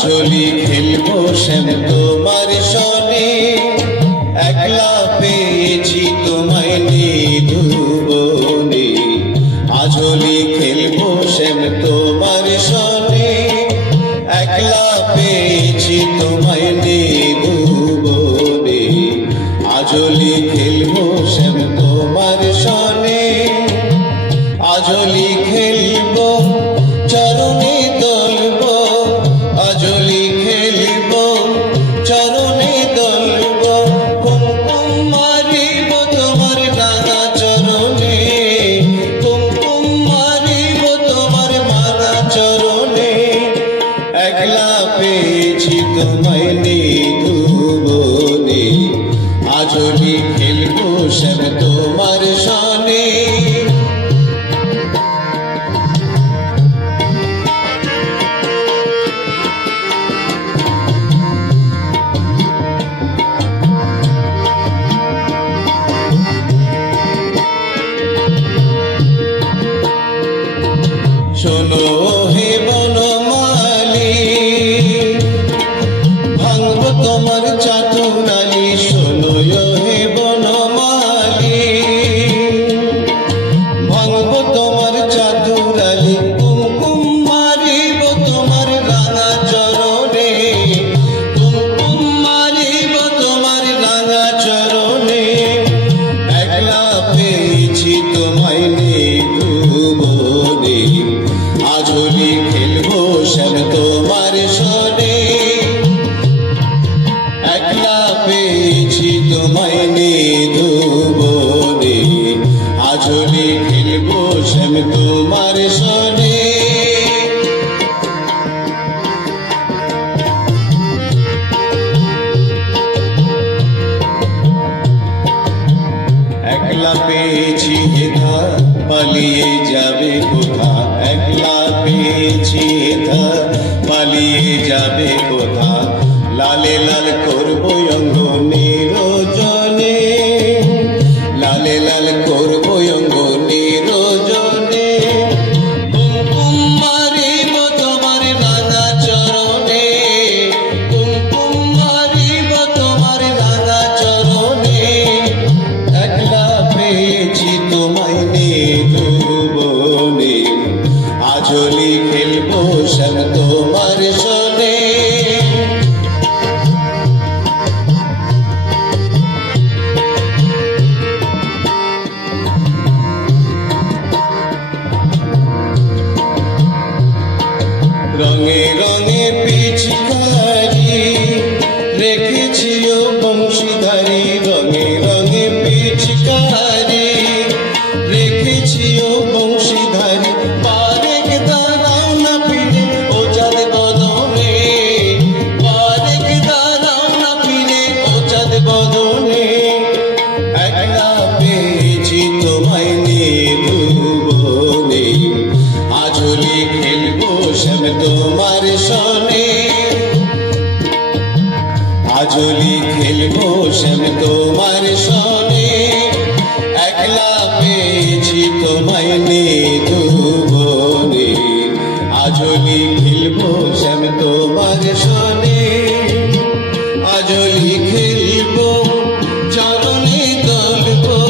আজলি খেলবো শ্যাম তোমার সনে, একলা পেয়েছি তোমায় নিধুবনে। আজলি খেলবো শ্যাম তোমার সনে, একলা পেয়েছি তোমায় নিধুবনে। আজলি খেলবো শ্যাম তোমার সনে, আজলি খেলবো চরণে দলবো, আজলি খেলবো চরণে দলবো। কুমকুম মারিব তোমার রাঙা চরণে, কুমকুম মারিব তোমার মাঙা চরণে। একলা পেয়েছি তোমায় নিধুবনে, আজলি খেলবো শ্যাম তোমার সনে। শোনো হে বনমালী, ভাঙব তোমার চাতুরালি। শোনো হে বনমালী, ভাঙব তোমার চাতুরালি। কুমকুম মারিব তোমার রাঙা চরণে, কুমকুম মারিব তোমার রাঙা চরণে। একলা পেয়েছি তোমায় নিধুবনে, আজলি খেলবো শ্যাম তোমার সনে। একলা পেয়েছি তোমায় নিধুবনে, আজলি খেলবো শ্যাম তোমার সনে। একলা পেয়েছি হেথা, পালিয়ে যাবে কোথা। একলা পেয়েছি হেথা, পালিয়ে যাবে কোথা। লালে লাল করবো অঙ্গ নিরজনে, লালে লাল করবো অঙ্গ নিরজনে। কুমকুম মারিব তোমার রাঙা চরণে, কুমকুম মারিব তোমার রাঙা চরণে। একলা পেয়েছি তোমায় নিধুবনে, আজলি খেলবো শ্যাম তোমার সনে। রঙে রঙে পিচকারি রেখেছি ও বংশীধারী, রঙে রঙে পিচকারি রেখেছি ও বংশীধারী। পারেক দাঁড়াও না ফিরে ও চাঁদ বদনে, পারেক দাঁড়াও না ফিরে ও চাঁদ বদনে। একলা পেয়েছি তোমায় নিধুবনে, আজলি খেলবো শ্যাম তোমার সনে। আজলি খেলবো শ্যাম তোমার সনে, একলা পেয়েছি তোমায় নিধুবনে। আজলি খেলবো শ্যাম তোমার সনে, আজলি খেলবো চরণে দলবো,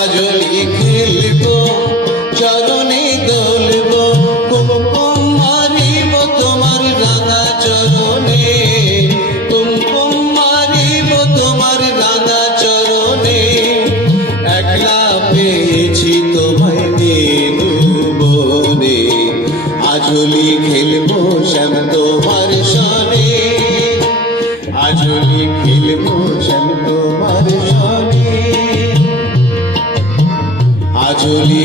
আজলি খেলবো চরণে দলবো। কুমকুম মারিব তোমার রাঙা চরণে, কুমকুম মারিব তোমার রাঙা চরণে। একলা পেয়েছি তোমায় নিধুবনে, আজলি খেলবো শ্যাম তোমার সনে, আজলি খেলবো শ্যাম তোমার সনে। আজলি